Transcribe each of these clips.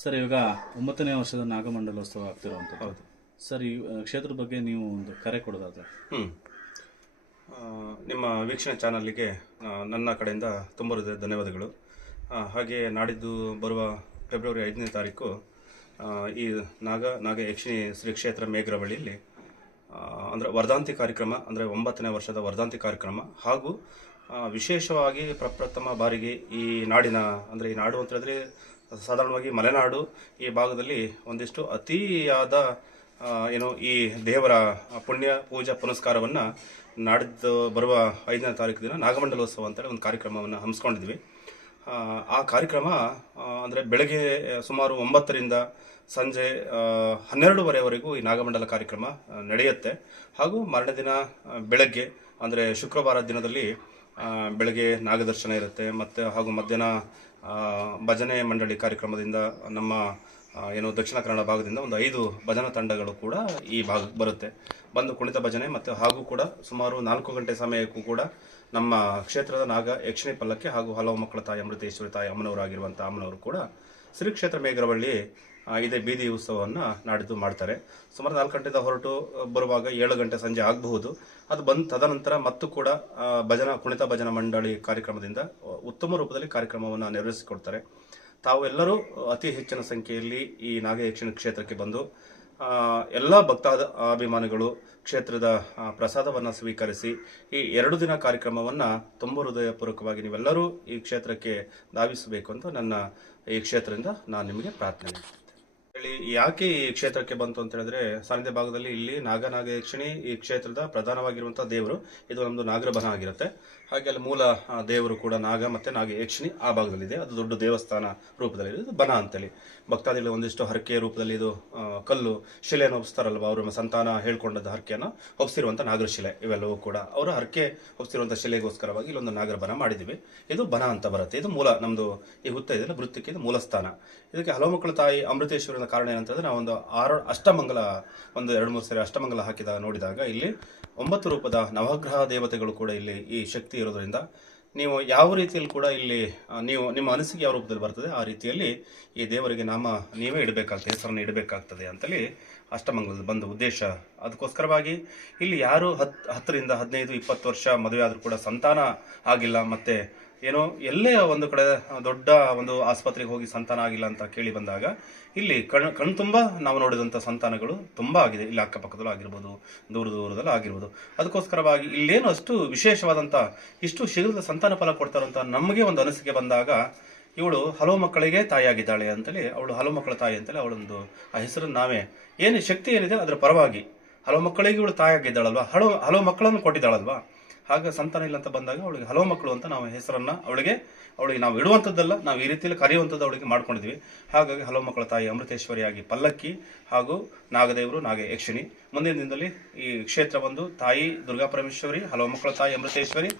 Sir, ಇವಾಗ 9ನೇ ವರ್ಷದ ನಾಗಮಂಡಲೋತ್ಸವ ಆಗ್ತಿರುವಂಥದ್ದು. ಹೌದು ಸರ್, ಈ ಕ್ಷೇತ್ರದ ಬಗ್ಗೆ ನೀವು ಒಂದು ಕರೆ ಕೊಡೋದಾದ್ರೆ. ನಿಮ್ಮ ವೀಕ್ಷಣೆ ಚಾನಲ್ಗೆ ನನ್ನ ಕಡೆಯಿಂದ ತುಂಬ ಹೃದಯದ ಧನ್ಯವಾದಗಳು. ಹಾಗೆ ನಾಡಿದ್ದು ಬರುವ ಫೆಬ್ರವರಿ 5ನೇ ತಾರೀಕು ಈ ನಾಗ ಯಕ್ಷಿಣಿ ಶ್ರೀ ಕ್ಷೇತ್ರ ಮೇಘರವಳ್ಳಿಯಲ್ಲಿ ಅಂದರೆ ವರ್ಧಾಂತಿ ಕಾರ್ಯಕ್ರಮ, ಅಂದರೆ 9ನೇ ವರ್ಷದ ವರ್ಧಾಂತಿ ಕಾರ್ಯಕ್ರಮ ಹಾಗೂ ವಿಶೇಷವಾಗಿ ಪ್ರಪ್ರಥಮ ಬಾರಿಗೆ ಈ ನಾಡಿನ, ಅಂದರೆ ಈ ನಾಡು ಅಂತ ಹೇಳಿದ್ರೆ ಸಾಧಾರಣವಾಗಿ ಮಲೆನಾಡು ಈ ಭಾಗದಲ್ಲಿ ಒಂದಿಷ್ಟು ಅತಿಯಾದ ಈ ದೇವರ ಪುಣ್ಯ ಪೂಜಾ ಪುನಸ್ಕಾರವನ್ನು ನಾಡಿದ್ದು ಬರುವ 5ನೇ ತಾರೀಕು ದಿನ ನಾಗಮಂಡಲೋತ್ಸವ ಅಂತೇಳಿ ಒಂದು ಕಾರ್ಯಕ್ರಮವನ್ನು ಹಮ್ಮಿಸ್ಕೊಂಡಿದ್ವಿ. ಆ ಕಾರ್ಯಕ್ರಮ ಅಂದರೆ ಬೆಳಗ್ಗೆ ಸುಮಾರು 9ರಿಂದ ಸಂಜೆ 12ವರೆವರೆಗೂ ಈ ನಾಗಮಂಡಲ ಕಾರ್ಯಕ್ರಮ ನಡೆಯುತ್ತೆ. ಹಾಗೂ ಮರಣ ದಿನ ಬೆಳಗ್ಗೆ ಅಂದರೆ ಶುಕ್ರವಾರ ದಿನದಲ್ಲಿ ಬೆಳಗ್ಗೆ ನಾಗದರ್ಶನ ಇರುತ್ತೆ. ಮತ್ತು ಹಾಗೂ ಮಧ್ಯಾಹ್ನ ಭಜನೆ ಮಂಡಳಿ ಕಾರ್ಯಕ್ರಮದಿಂದ ನಮ್ಮ ದಕ್ಷಿಣ ಕನ್ನಡ ಭಾಗದಿಂದ ಒಂದು 5 ಭಜನಾ ತಂಡಗಳು ಕೂಡ ಈ ಭಾಗಕ್ಕೆ ಬರುತ್ತೆ, ಬಂದು ಕುಣಿತ ಭಜನೆ ಮತ್ತು ಹಾಗೂ ಕೂಡ ಸುಮಾರು 4 ಗಂಟೆ ಸಮಯಕ್ಕೂ ಕೂಡ ನಮ್ಮ ಕ್ಷೇತ್ರದ ನಾಗ ಯಕ್ಷಿಣಿ ಪಲ್ಲಕ್ಕೆ ಹಾಗೂ ಹಲವು ಮಕ್ಕಳ ತಾಯಿ ಅಮೃತೇಶ್ವರಿ ತಾಯಿ ಅಮ್ಮನವರಾಗಿರುವಂಥ ಅಮ್ಮನವರು ಕೂಡ ಶ್ರೀ ಕ್ಷೇತ್ರ ಮೇಘರವಳ್ಳಿ ಇದೇ ಬೀದಿ ಉತ್ಸವವನ್ನು ನಾಡಿದ್ದು ಮಾಡ್ತಾರೆ. ಸುಮಾರು 4 ಗಂಟೆಯಿಂದ ಹೊರಟು ಬರುವಾಗ 7 ಗಂಟೆ ಸಂಜೆ ಆಗಬಹುದು. ಅದು ಬಂದ ತದನಂತರ ಮತ್ತು ಕೂಡ ಕುಣಿತ ಭಜನಾ ಮಂಡಳಿ ಕಾರ್ಯಕ್ರಮದಿಂದ ಉತ್ತಮ ರೂಪದಲ್ಲಿ ಕಾರ್ಯಕ್ರಮವನ್ನು ನೆರವೇರಿಸಿಕೊಡ್ತಾರೆ. ತಾವು ಎಲ್ಲರೂ ಅತಿ ಹೆಚ್ಚಿನ ಸಂಖ್ಯೆಯಲ್ಲಿ ಈ ನಾಗಯಕ್ಷಿಣಿ ಕ್ಷೇತ್ರಕ್ಕೆ ಬಂದು ಎಲ್ಲ ಭಕ್ತಾಭಿಮಾನಿಗಳು ಕ್ಷೇತ್ರದ ಪ್ರಸಾದವನ್ನು ಸ್ವೀಕರಿಸಿ ಈ 2 ದಿನ ಕಾರ್ಯಕ್ರಮವನ್ನು ತುಂಬ ಹೃದಯಪೂರ್ವಕವಾಗಿ ನೀವೆಲ್ಲರೂ ಈ ಕ್ಷೇತ್ರಕ್ಕೆ ಧಾವಿಸಬೇಕು ಅಂತ ನನ್ನ ಈ ಕ್ಷೇತ್ರದಿಂದ ನಾನು ನಿಮಗೆ ಪ್ರಾರ್ಥನೆ ಯಾಕೆ ಈ ಕ್ಷೇತ್ರಕ್ಕೆ ಬಂತು ಅಂತ ಹೇಳಿದ್ರೆ, ಸಾನ್ನಿಧ್ಯ ಭಾಗದಲ್ಲಿ ಇಲ್ಲಿ ನಾಗಯಕ್ಷಿಣಿ ಈ ಕ್ಷೇತ್ರದ ಪ್ರಧಾನವಾಗಿರುವಂತಹ ದೇವರು. ಇದು ನಮ್ದು ನಾಗರಬನ ಆಗಿರುತ್ತೆ. ಹಾಗೆ ಅಲ್ಲಿ ಮೂಲ ದೇವರು ಕೂಡ ನಾಗ ಮತ್ತೆ ನಾಗಯಕ್ಷಿಣಿ ಆ ಭಾಗದಲ್ಲಿದೆ. ಅದು ದೊಡ್ಡ ದೇವಸ್ಥಾನ ರೂಪದಲ್ಲಿದೆ. ಇದು ಬನ ಅಂತೇಳಿ ಭಕ್ತಾದಿಗಳು ಒಂದಿಷ್ಟು ಹರಕೆ ರೂಪದಲ್ಲಿ ಇದು ಕಲ್ಲು ಶಿಲೆಯನ್ನು ಒಪ್ಪಿಸ್ತಾರಲ್ವ, ಅವರು ಸಂತಾನ ಹೇಳ್ಕೊಂಡದ್ದು ಹರಕೆಯನ್ನು ಒಪ್ಪಿಸಿರುವಂಥ ನಾಗರ ಶಿಲೆ ಇವೆಲ್ಲವೂ ಕೂಡ ಅವರ ಹರಕೆ ಒಪ್ಪಿಸಿರುವಂಥ ಶಿಲೆಗೋಸ್ಕರವಾಗಿ ಇಲ್ಲೊಂದು ನಾಗರ ಬನ ಮಾಡಿದ್ದೀವಿ. ಇದು ಬನ ಅಂತ ಬರುತ್ತೆ. ಇದು ಮೂಲ ನಮ್ದು ಈ ಹುತ್ತ ಇದೆಯಲ್ಲ ವೃತ್ತಿಕ್ಕೆ ಇದು ಮೂಲ ಸ್ಥಾನ. ಇದಕ್ಕೆ ಹಲವು ಮಕ್ಕಳ ತಾಯಿ ಅಮೃತೇಶ್ವರಿನ ಕಾರಣ ಏನಂತಂದ್ರೆ, ನಾವೊಂದು 6 ಅಷ್ಟಮಂಗಲ ಒಂದು 2-3 ಸರಿ ಅಷ್ಟಮಂಗಲ ಹಾಕಿದಾಗ ನೋಡಿದಾಗ ಇಲ್ಲಿ 9 ರೂಪದ ನವಗ್ರಹ ದೇವತೆಗಳು ಕೂಡ ಇಲ್ಲಿ ಈ ಶಕ್ತಿ ಇರೋದ್ರಿಂದ ನೀವು ಯಾವ ರೀತಿಯಲ್ಲಿ ಕೂಡ ಇಲ್ಲಿ ನೀವು ನಿಮ್ಮ ಅನಿಸಿಕೆ ಯಾವ ರೂಪದಲ್ಲಿ ಬರ್ತದೆ ಆ ರೀತಿಯಲ್ಲಿ ಈ ದೇವರಿಗೆ ನಾಮ ನೀವೇ ಇಡಬೇಕಾಗ್ತದೆ, ಹೆಸರನ್ನು ಇಡಬೇಕಾಗ್ತದೆ ಅಂತೇಳಿ ಅಷ್ಟಮಂಗಲದ ಬಂದ ಉದ್ದೇಶ. ಅದಕ್ಕೋಸ್ಕರವಾಗಿ ಇಲ್ಲಿ ಯಾರು 10ರಿಂದ 15-20 ವರ್ಷ ಮದುವೆ ಆದರೂ ಕೂಡ ಸಂತಾನ ಆಗಿಲ್ಲ, ಮತ್ತೆ ಎಲ್ಲೇ ಒಂದು ಕಡೆ ದೊಡ್ಡ ಒಂದು ಆಸ್ಪತ್ರೆಗೆ ಹೋಗಿ ಸಂತಾನ ಆಗಿಲ್ಲ ಅಂತ ಕೇಳಿ ಬಂದಾಗ ಇಲ್ಲಿ ಕಣ್ತುಂಬ ನಾವು ನೋಡಿದಂಥ ಸಂತಾನಗಳು ತುಂಬಾ ಆಗಿದೆ. ಇಲ್ಲಿ ಅಕ್ಕಪಕ್ಕದಲ್ಲೂ ಆಗಿರ್ಬೋದು, ದೂರದಲ್ಲೂ ಆಗಿರ್ಬೋದು. ಅದಕ್ಕೋಸ್ಕರವಾಗಿ ಇಲ್ಲೇನು ಅಷ್ಟು ವಿಶೇಷವಾದಂಥ ಇಷ್ಟು ಶೀಘ್ರದ ಸಂತಾನ ಫಲ ಕೊಡ್ತಾರಂತ ನಮಗೆ ಒಂದು ಅನಿಸಿಕೆ ಬಂದಾಗ, ಇವಳು ಹಲವು ಮಕ್ಕಳಿಗೆ ತಾಯಿಯಾಗಿದ್ದಾಳೆ ಅಂತೇಳಿ, ಅವಳು ಹಲವು ಮಕ್ಕಳ ತಾಯಿ ಅಂತೇಳಿ ಅವಳೊಂದು ಆ ಹೆಸರನ್ನು ನಾವೇ ಏನು ಶಕ್ತಿ ಏನಿದೆ ಅದರ ಪರವಾಗಿ ಹಲವು ಮಕ್ಕಳಿಗೆ ಇವಳು ತಾಯಿಯಾಗಿದ್ದಾಳಲ್ವಾ, ಹಲವು ಮಕ್ಕಳನ್ನು ಕೊಟ್ಟಿದ್ದಾಳಲ್ವಾ, ಹಾಗೆ ಸಂತಾನ ಇಲ್ಲ ಅಂತ ಬಂದಾಗ ಅವಳಿಗೆ ಹಲವು ಮಕ್ಕಳು ಅಂತ ನಾವು ಹೆಸರನ್ನ ಅವಳಿಗೆ ನಾವು ಇಡುವಂಥದ್ದಲ್ಲ, ನಾವು ಈ ರೀತಿಯಲ್ಲಿ ಕರೆಯುವಂಥದ್ದು ಅವಳಿಗೆ ಮಾಡ್ಕೊಂಡಿದ್ವಿ. ಹಾಗಾಗಿ ಹಲವು ಮಕ್ಕಳ ತಾಯಿ ಅಮೃತೇಶ್ವರಿಯಾಗಿ ಪಲ್ಲಕ್ಕಿ ಹಾಗೂ ನಾಗದೇವರು ನಾಗಯಕ್ಷಿಣಿ. ಮುಂದಿನ ದಿನದಲ್ಲಿ ಈ ಕ್ಷೇತ್ರ ಬಂದು ತಾಯಿ ದುರ್ಗಾ ಪರಮೇಶ್ವರಿ, ಹಲವು ಮಕ್ಕಳ ತಾಯಿ ಅಮೃತೇಶ್ವರಿ,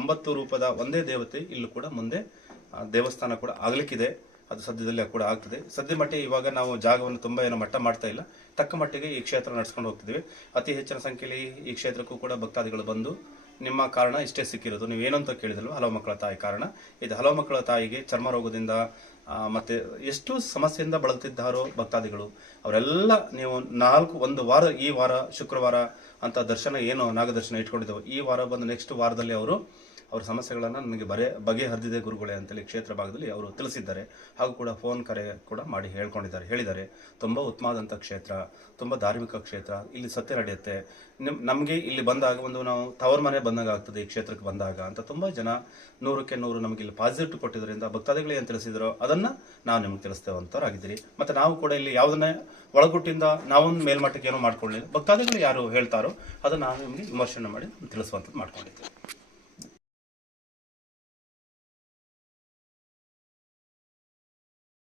9 ರೂಪದ ಒಂದೇ ದೇವತೆ ಇಲ್ಲೂ ಕೂಡ ಮುಂದೆ ದೇವಸ್ಥಾನ ಕೂಡ ಆಗ್ಲಿಕ್ಕಿದೆ. ಅದು ಸದ್ಯದಲ್ಲಿ ಕೂಡ ಆಗ್ತದೆ. ಸದ್ಯ ಮಟ್ಟಿಗೆ ಇವಾಗ ನಾವು ಜಾಗವನ್ನು ತುಂಬ ಮಟ್ಟ ಮಾಡ್ತಾ ಇಲ್ಲ, ತಕ್ಕ ಮಟ್ಟಿಗೆ ಈ ಕ್ಷೇತ್ರ ನಡೆಸ್ಕೊಂಡು ಹೋಗ್ತಿದ್ವಿ. ಅತಿ ಹೆಚ್ಚಿನ ಸಂಖ್ಯೆಯಲ್ಲಿ ಈ ಕ್ಷೇತ್ರಕ್ಕೂ ಕೂಡ ಭಕ್ತಾದಿಗಳು ಬಂದು ನಿಮ್ಮ ಕಾರಣ ಇಷ್ಟೇ ಸಿಕ್ಕಿರೋದು, ನೀವೇನಂತ ಕೇಳಿದ್ರು ಹಲವು ಮಕ್ಕಳ ತಾಯಿ ಕಾರಣ ಇದು. ಹಲವು ಮಕ್ಕಳ ತಾಯಿಗೆ ಚರ್ಮ ರೋಗದಿಂದ ಮತ್ತೆ ಎಷ್ಟು ಸಮಸ್ಯೆಯಿಂದ ಬಳಲ್ತಿದ್ದಾರೋ ಭಕ್ತಾದಿಗಳು ಅವರೆಲ್ಲ ನೀವು ಒಂದು ವಾರ, ಈ ವಾರ ಶುಕ್ರವಾರ ಅಂತ ದರ್ಶನ ನಾಗದರ್ಶನ ಇಟ್ಕೊಂಡಿದ್ದೆವು, ಈ ವಾರ ಬಂದು ನೆಕ್ಸ್ಟ್ ವಾರದಲ್ಲಿ ಅವ್ರ ಸಮಸ್ಯೆಗಳನ್ನು ನನಗೆ ಬಗೆಹರಿದಿದೆ ಗುರುಗಳೇ ಅಂತೇಳಿ ಕ್ಷೇತ್ರ ಭಾಗದಲ್ಲಿ ಅವರು ತಿಳಿಸಿದ್ದಾರೆ. ಹಾಗೂ ಕೂಡ ಫೋನ್ ಕರೆ ಕೂಡ ಮಾಡಿ ಹೇಳಿದ್ದಾರೆ. ತುಂಬ ಉತ್ತಮವಾದಂಥ ಕ್ಷೇತ್ರ, ತುಂಬ ಧಾರ್ಮಿಕ ಕ್ಷೇತ್ರ, ಇಲ್ಲಿ ಸತ್ಯ ನಡೆಯುತ್ತೆ. ನಮಗೆ ಇಲ್ಲಿ ಬಂದಾಗ ನಾವು ತವರ ಮನೆ ಬಂದಾಗ ಆಗ್ತದೆ ಈ ಕ್ಷೇತ್ರಕ್ಕೆ ಬಂದಾಗ ಅಂತ ತುಂಬ ಜನ 100ಕ್ಕೆ 100 ನಮಗೆ ಇಲ್ಲಿ ಪಾಸಿಟಿವ್ ಕೊಟ್ಟಿದ್ದರಿಂದ ಭಕ್ತಾದಿಗಳು ಏನು ತಿಳಿಸಿದ್ರೋ ಅದನ್ನು ನಾವು ನಿಮ್ಗೆ ತಿಳಿಸ್ತೇವಂತವ್ರಾಗಿದ್ದೀರಿ. ಮತ್ತು ನಾವು ಕೂಡ ಇಲ್ಲಿ ಯಾವುದನ್ನೇ ಒಳಗುಟ್ಟಿಂದ ನಾವೊಂದು ಮೇಲ್ಮಟ್ಟಕ್ಕೆ ಏನೋ ಮಾಡ್ಕೊಳ್ಳಿಲ್ಲ, ಭಕ್ತಾದಿಗಳು ಯಾರು ಹೇಳ್ತಾರೋ ಅದನ್ನು ನಾವು ನಿಮಗೆ ವಿಮರ್ಶನೆ ಮಾಡಿ ತಿಳಿಸುವಂಥದ್ದು ಮಾಡ್ಕೊಂಡಿದ್ದೀವಿ.